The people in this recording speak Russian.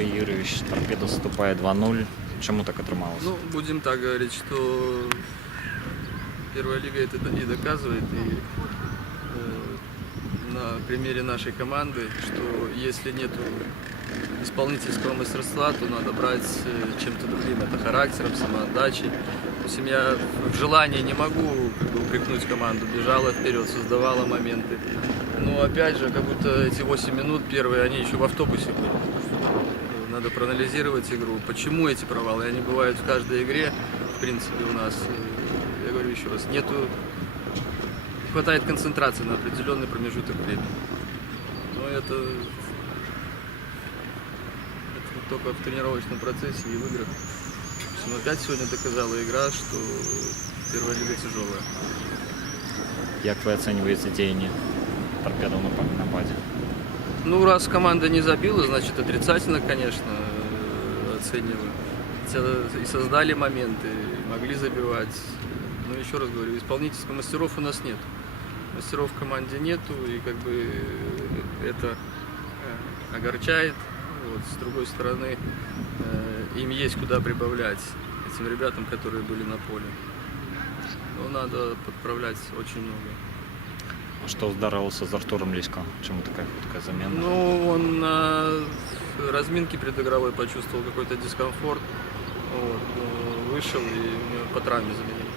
Андрій Юрійович, Торпедо вступає 2-0. Чому так отрималось? Ну, будем так говорить, что первая лига это и доказывает, и на примере нашей команды, что если нет исполнительского мастерства, то надо брать чем-то другим, это характером, самоотдачей. Допустим, я в желании не могу упрекнуть команду, бежала вперед, создавала моменты. Но опять же, как будто эти 8 минут первые, они еще в автобусе были. Надо проанализировать игру. Почему эти провалы? Они бывают в каждой игре, в принципе, у нас. Я говорю еще раз, не хватает концентрации на определенный промежуток времени. Но это только в тренировочном процессе и в играх. Но опять сегодня доказала игра, что первая лига тяжелая. Як ви оцінюєте діяння Торпедо в нападі? Ну, раз команда не забила, значит отрицательно, конечно, оцениваю. И создали моменты, и могли забивать. Но еще раз говорю, исполнительских мастеров у нас нет. Мастеров в команде нету, и как бы это огорчает. Вот, с другой стороны, им есть куда прибавлять, этим ребятам, которые были на поле. Но надо подправлять очень много. А что здарилося з Артуром Лисько? Чему такая замена? Ну, он на разминке предыгровой почувствовал какой-то дискомфорт. Вот, вышел и у него по травме заменили.